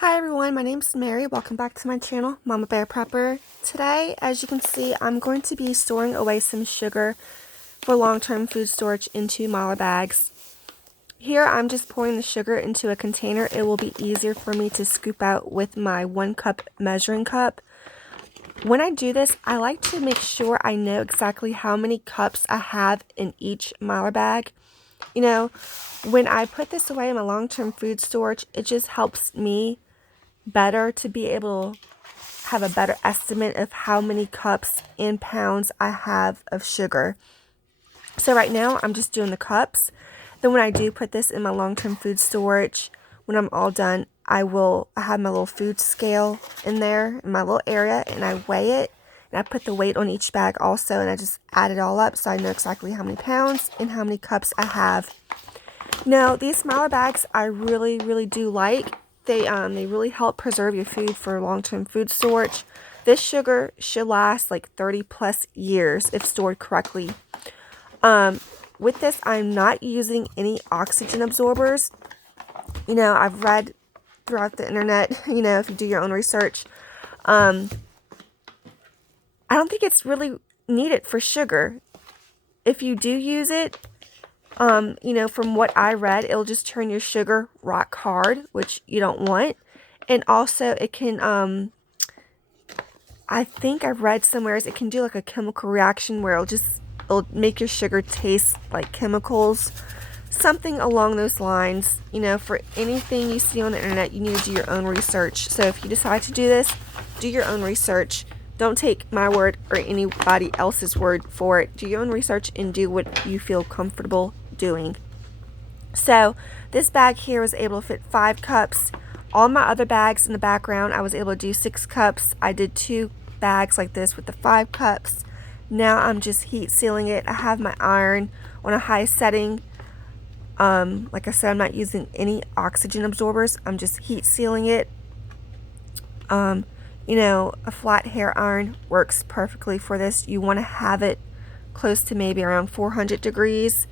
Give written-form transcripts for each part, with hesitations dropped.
Hi everyone, my name's Mary. Welcome back to my channel, Mama Bear Prepper. Today, as you can see, I'm going to be storing away some sugar for long-term food storage into mylar bags. Here, I'm just pouring the sugar into a container. It will be easier for me to scoop out with my 1-cup measuring cup. When I do this, I like to make sure I know exactly how many cups I have in each mylar bag. You know, when I put this away in my long-term food storage, it just helps me better to be able to have a better estimate of how many cups and pounds I have of sugar. So right now I'm just doing the cups. Then when I do put this in my long-term food storage, when I'm all done, I have my little food scale in there in my little area, and I weigh it, and I put the weight on each bag also, and I just add it all up so I know exactly how many pounds and how many cups I have. Now, these mylar bags I really do like. They really help preserve your food for long-term food storage. This sugar should last like 30 plus years if stored correctly. With this, I'm not using any oxygen absorbers. I've read throughout the internet, if you do your own research, I don't think it's really needed for sugar. If you do use it, from what I read, it'll just turn your sugar rock hard, which you don't want. And also it can, I think I've read somewhere it can do like a chemical reaction where it'll make your sugar taste like chemicals. Something along those lines. For anything you see on the internet, you need to do your own research. So if you decide to do this, do your own research. Don't take my word or anybody else's word for it. Do your own research and do what you feel comfortable doing. So this bag here was able to fit 5 cups. All my other bags in the background, I was able to do 6 cups. I did 2 bags like this with the 5 cups. Now I'm just heat sealing it. I have my iron on a high setting. Like I said, I'm not using any oxygen absorbers. I'm just heat sealing it. A flat hair iron works perfectly for this. You want to have it close to maybe around 400 degrees.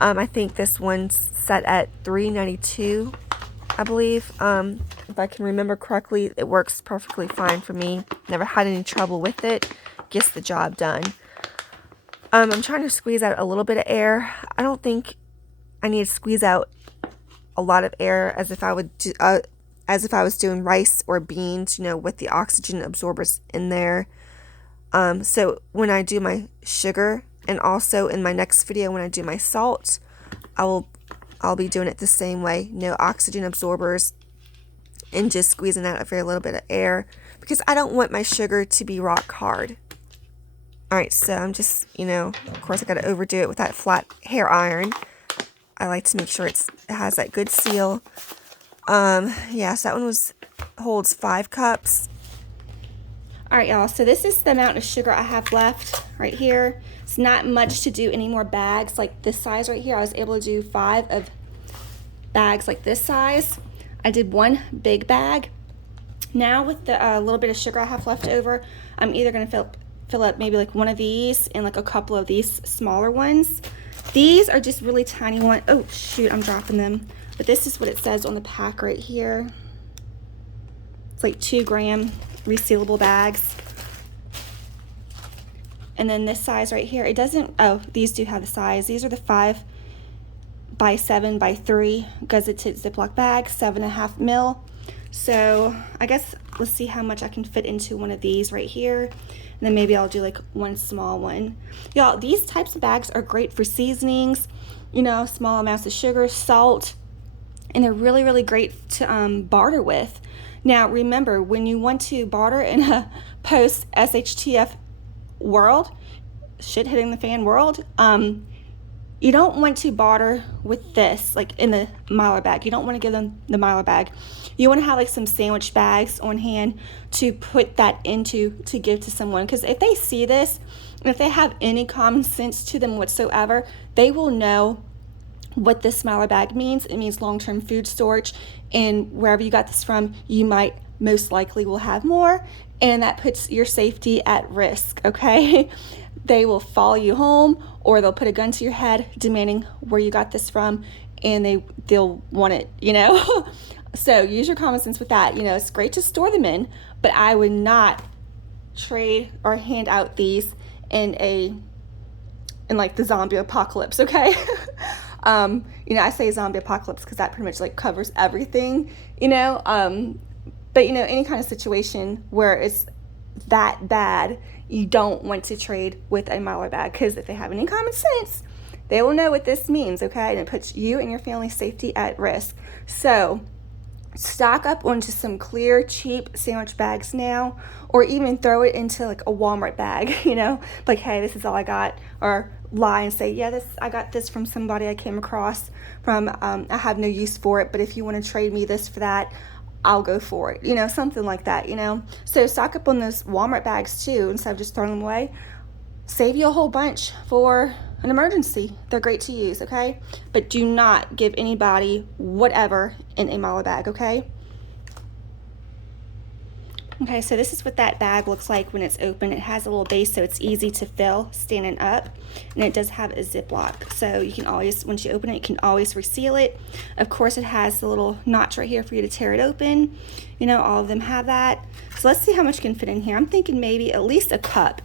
I think this one's set at 392, I believe. If I can remember correctly, it works perfectly fine for me. Never had any trouble with it. Gets the job done. I'm trying to squeeze out a little bit of air. I don't think I need to squeeze out a lot of air as if I was doing rice or beans, with the oxygen absorbers in there. So when I do my sugar, and also in my next video when I do my salt, I'll be doing it the same way. No oxygen absorbers, and just squeezing out a very little bit of air, because I don't want my sugar to be rock hard. Alright, so I'm just, of course I got to overdo it with that flat hair iron. I like to make sure it has that good seal. Yeah, so that one holds 5 cups. Alright, y'all, so this is the amount of sugar I have left right here. It's not much to do any more bags like this size right here. I was able to do 5 of bags like this size. I did 1 big bag. Now with the little bit of sugar I have left over, I'm either going to fill up maybe like one of these and like a couple of these smaller ones. These are just really tiny ones. Oh shoot, I'm dropping them. But this is what it says on the pack right here. It's like 2-gram resealable bags. And then this size right here, it doesn't, oh, these do have the size. These are the 5 by 7 by 3 gazetted Ziploc bag, 7.5 mil. So I guess let's see how much I can fit into one of these right here. And then maybe I'll do like one small one. Y'all, these types of bags are great for seasonings, small amounts of sugar, salt, and they're really great to barter with. Now remember, when you want to barter in a post SHTF world, shit hitting the fan world, you don't want to barter with this like in the mylar bag. You don't want to give them the mylar bag. You want to have like some sandwich bags on hand to put that into to give to someone, because if they see this and if they have any common sense to them whatsoever, they will know what this mylar bag means. It means long-term food storage, and wherever you got this from, you might most likely will have more, and that puts your safety at risk, okay? They will follow you home, or they'll put a gun to your head demanding where you got this from, and they'll want it, So use your common sense with that. You know, it's great to store them in, but I would not trade or hand out these in like the zombie apocalypse, okay? You know, I say zombie apocalypse because that pretty much like covers everything, you know. But you know, any kind of situation where it's that bad, you don't want to trade with a mylar bag, because if they have any common sense, they will know what this means, okay? And it puts you and your family's safety at risk. So stock up onto some clear, cheap sandwich bags now, or even throw it into like a Walmart bag, you know, like, hey, this is all I got, or lie and say, yeah, I got this from somebody I came across from, I have no use for it, but if you want to trade me this for that, I'll go for it, you know, something like that, you know. So stock up on those Walmart bags too, instead of just throwing them away. Save you a whole bunch for an emergency. They're great to use, okay? But do not give anybody whatever in a mylar bag, okay? Okay, so this is what that bag looks like when it's open. It has a little base so it's easy to fill standing up, and it does have a ziplock, so you can always, once you open it, you can always reseal it. Of course, it has the little notch right here for you to tear it open. You know, all of them have that. So let's see how much can fit in here. I'm thinking maybe at least a cup.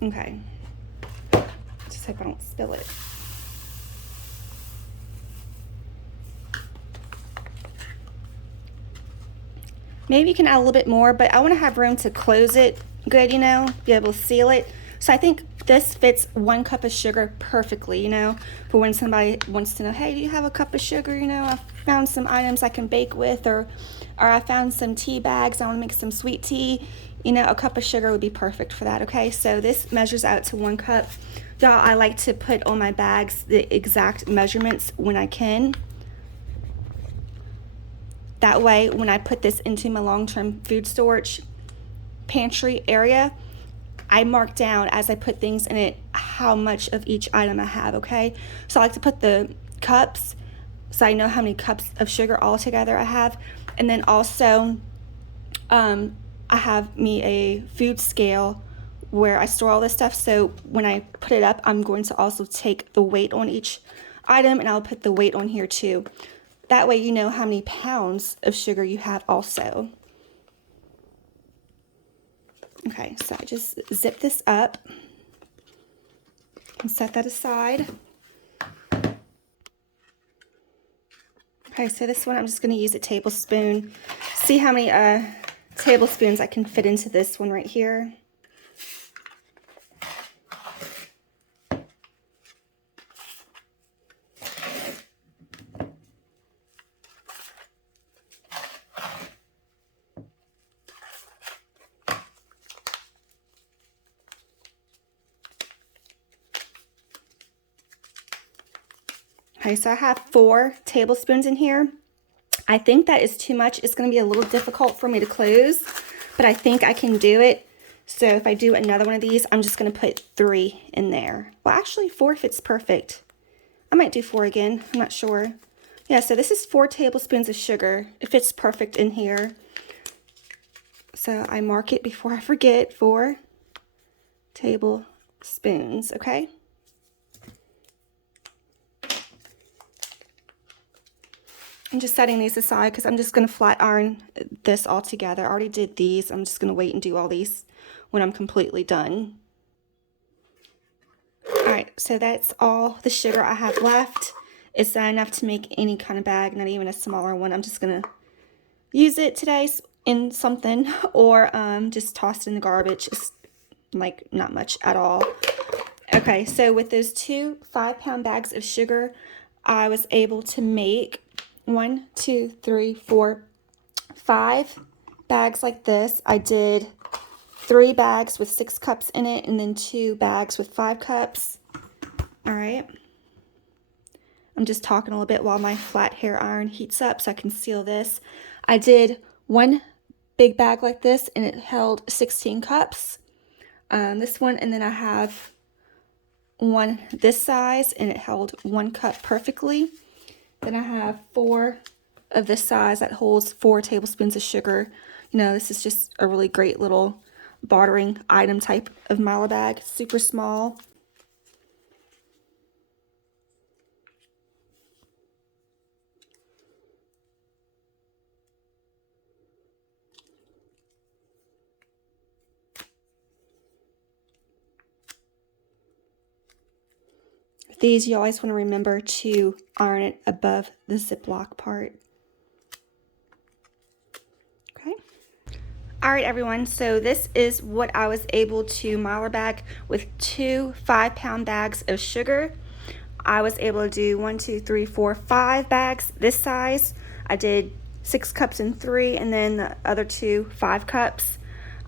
Okay, just hope I don't spill it. Maybe you can add a little bit more, but I want to have room to close it good, you know, be able to seal it. So I think this fits 1 cup of sugar perfectly, you know, for when somebody wants to know, hey, do you have a cup of sugar? You know, I found some items I can bake with, or I found some tea bags, I want to make some sweet tea. You know, a cup of sugar would be perfect for that, okay? So this measures out to 1 cup. Y'all, I like to put on my bags the exact measurements when I can. That way, when I put this into my long-term food storage pantry area, I mark down as I put things in it how much of each item I have, okay? So I like to put the cups so I know how many cups of sugar altogether I have. And then also, I have me a food scale where I store all this stuff. So when I put it up, I'm going to also take the weight on each item, and I'll put the weight on here too. That way you know how many pounds of sugar you have also. Okay, so I just zip this up and set that aside. Okay, so this one I'm just going to use a tablespoon. See how many tablespoons I can fit into this one right here. Okay, so I have 4 tablespoons in here. I think that is too much. It's going to be a little difficult for me to close, but I think I can do it. So if I do another one of these, I'm just going to put 3 in there. Well, actually 4 fits perfect. I might do 4 again. I'm not sure. Yeah, so this is 4 tablespoons of sugar. It fits perfect in here. So I mark it before I forget, 4 tablespoons, okay? I'm just setting these aside because I'm just going to flat iron this all together. I already did these. I'm just going to wait and do all these when I'm completely done. Alright, so that's all the sugar I have left. It's not enough to make any kind of bag, not even a smaller one. I'm just going to use it today in something, or just toss it in the garbage. It's like not much at all. Okay, so with those 2 5-pound bags of sugar, I was able to make 1, 2, 3, 4, 5 bags like this. I did 3 bags with 6 cups in it, and then 2 bags with 5 cups. All right. I'm just talking a little bit while my flat hair iron heats up so I can seal this. I did 1 big bag like this, and it held 16 cups. This one, and then I have one this size, and it held 1 cup perfectly. Then I have 4 of this size that holds 4 tablespoons of sugar. You know, this is just a really great little bartering item type of mylar bag. Super small. these, you always want to remember to iron it above the Ziploc part. Okay. All right, everyone, so this is what I was able to mylar bag with 2 5-pound bags of sugar. I was able to do 1, 2, 3, 4, 5 bags this size. I did 6 cups in 3, and then the other 2 5 cups.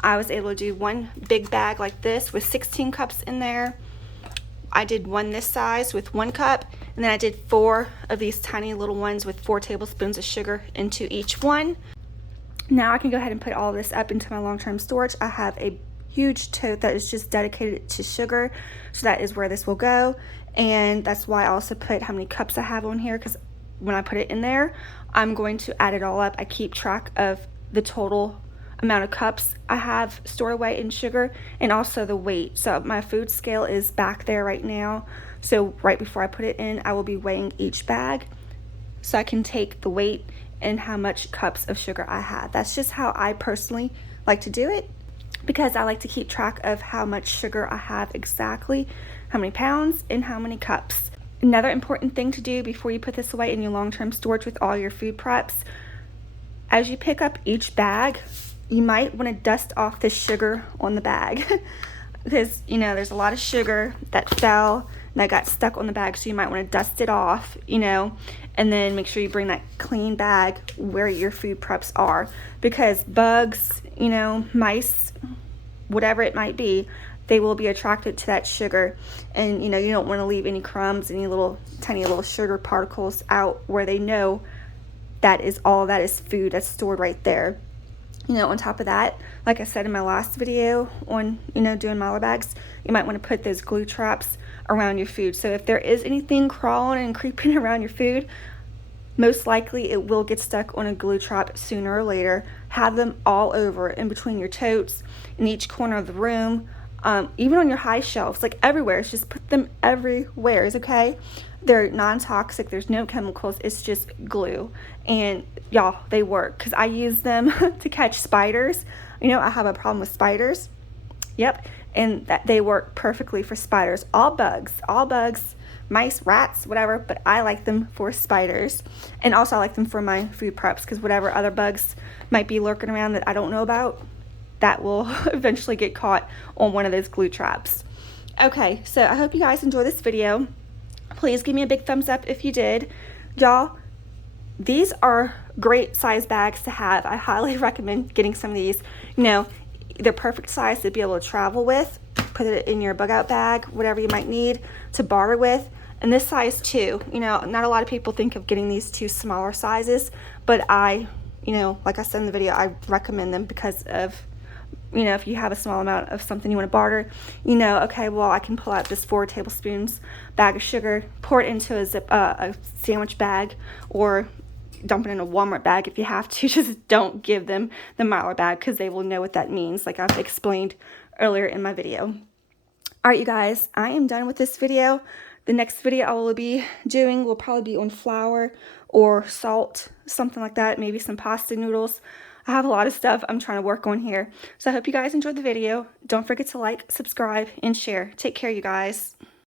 I was able to do 1 big bag like this with 16 cups in there. I did 1 this size with 1 cup, and then I did 4 of these tiny little ones with 4 tablespoons of sugar into each one. Now I can go ahead and put all this up into my long-term storage. I have a huge tote that is just dedicated to sugar, so that is where this will go. And that's why I also put how many cups I have on here, because when I put it in there, I'm going to add it all up. I keep track of the total amount of cups I have stored away in sugar, and also the weight. So my food scale is back there right now. So right before I put it in, I will be weighing each bag so I can take the weight and how much cups of sugar I have. That's just how I personally like to do it, because I like to keep track of how much sugar I have exactly, how many pounds and how many cups. Another important thing to do before you put this away in your long-term storage with all your food preps, as you pick up each bag, you might want to dust off the sugar on the bag because, you know, there's a lot of sugar that fell and that got stuck on the bag, so you might want to dust it off, you know, and then make sure you bring that clean bag where your food preps are, because bugs, you know, mice, whatever it might be, they will be attracted to that sugar. And, you know, you don't want to leave any crumbs, any little tiny little sugar particles out where they know that is all that is food that's stored right there. You know, on top of that, like I said in my last video on, you know, doing mylar bags, you might want to put those glue traps around your food. So if there is anything crawling and creeping around your food, most likely it will get stuck on a glue trap sooner or later. Have them all over, in between your totes, in each corner of the room, even on your high shelves, like everywhere. It's just put them everywhere, is okay? They're non-toxic, there's no chemicals, it's just glue. And y'all, they work, because I use them to catch spiders. You know, I have a problem with spiders. Yep, and that they work perfectly for spiders. All bugs, mice, rats, whatever, but I like them for spiders. And also I like them for my food preps, because whatever other bugs might be lurking around that I don't know about, that will eventually get caught on one of those glue traps. Okay, so I hope you guys enjoy this video. Please give me a big thumbs up if you did. Y'all, these are great size bags to have. I highly recommend getting some of these. You know, they're perfect size to be able to travel with. Put it in your bug out bag, whatever you might need to barter with. And this size too. You know, not a lot of people think of getting these 2 smaller sizes, but I, you know, like I said in the video, I recommend them because of, you know, if you have a small amount of something you want to barter, you know, okay, well, I can pull out this 4 tablespoons bag of sugar, pour it into a sandwich bag, or dump it in a Walmart bag if you have to. Just don't give them the mylar bag, because they will know what that means, like I've explained earlier in my video. All right, you guys, I am done with this video. The next video I will be doing will probably be on flour or salt, something like that, maybe some pasta noodles. I have a lot of stuff I'm trying to work on here. So I hope you guys enjoyed the video. Don't forget to like, subscribe, and share. Take care, you guys.